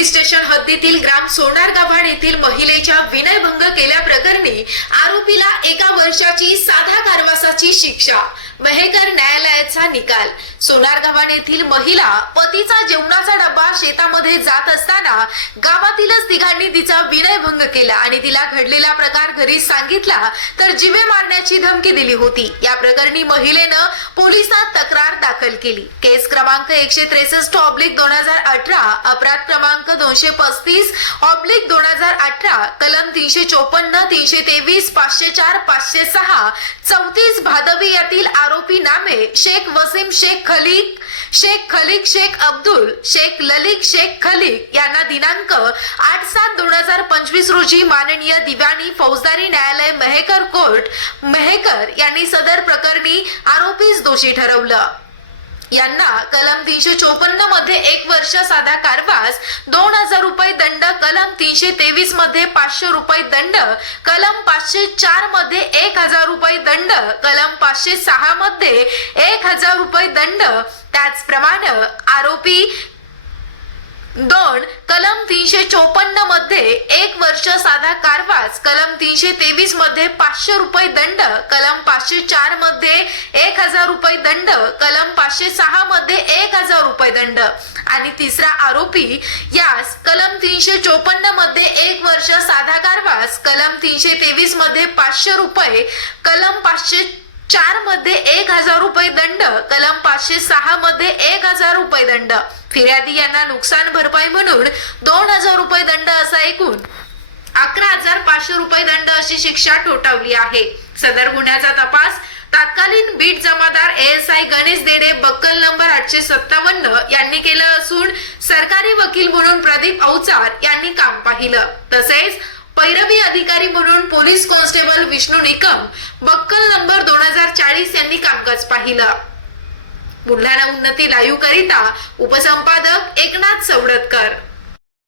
Station हद्दीतील ग्राम सोनार गाभाड येथील महिलेच्या विनयभंग केल्याप्रकरणी आरोपीला एका वर्षाची साधा कारवासाची शिक्षा. महेकर न्यायालयात निकाल. सोनार गाभाड येथील महिला पतीचा जेवणाचा डब्बा शेतामध्ये जात असताना गावातीलच तिघांनी तिचा विनयभंग केला आणि तिला घडलेला प्रकार घरी सांगितला तर जिवे मारण्याची धमकी दिली होती. या प्रकरणी महिलेनं पोलिसात तक्रार दाखल केली. केस क्रमांक एकशे त्रेसष्ट ऑब्लिक दोन हजार अठरा अपराध क्रमांक दोनशे पस्तीस ऑब्लिक दोन हजार अठरा कलम तीनशे चोपन्न तीनशे तेवीस पाचशे चार पाचशे सहा चौतीस भादवी यातील आरोपी नामे शेख वसीम शेख खलीक शेख खलीक शेख अब्दुल शेख ललिक शेख खलीक यांना दिनांक आठ सात दोन हजार पंचवीस रोजी माननीय दिव्यानी फौजदारी न्यायालय मेहकर कोर्ट मेहकर यांनी सदर प्रकरणी आरोपीस दोषी ठरवलं. यांना कलम तीनशे चोपन्नमध्ये एक वर्ष साधा कारवास दोन हजार दंड कलम तीनशे तेवीसमध्ये पाचशे रुपये दंड कलम पाचशे चारमध्ये एक हजार रुपये दंड कलम पाचशे सहा मध्ये एक हजार रुपये दंड. त्याचप्रमाणे आरोपी दोन कलम तीनशे चोपन्नमध्ये एक वर्ष साधा कारवास कलम तीनशे तेवीसमध्ये पाचशे रुपये दंड कलम पाचशे चारमध्ये एक हजार रुपये दंड कलम पाचशे सहा मध्ये एक हजार रुपये दंड. आणि तिसरा आरोपी यास कलम तीनशे चोपन्नमध्ये एक वर्ष साधा कारवास कलम तीनशे तेवीसमध्ये पाचशे रुपये कलम पाचशे चारमध्ये एक हजार रुपये दंड कलम पाचशे सहा मध्ये एक हजार रुपये दंड. फिर्यादी यांना नुकसान भरपाई म्हणून दोन हजार रुपये दंड असा एकूण अकरा हजार पाचशे रुपये दंड अशी शिक्षा ठोठावली आहे. सदर गुन्ह्याचा तपास तत्कालीन बीट जमादार S I Ganesh Dede buckle number आठशे सत्तावन्न यांनी केलं असून सरकारी वकील म्हणून प्रदीप अवचार यांनी काम पाहिलं. तसेच पैरवी अधिकारी म्हणून पोलीस कॉन्स्टेबल विष्णू निकम बक्कल नंबर फडणवीस यांनी कामकाज पाहिलं. बुलढाणा उन्नती लाईव्ह करिता उपसंपादक एकनाथ सवडतकर.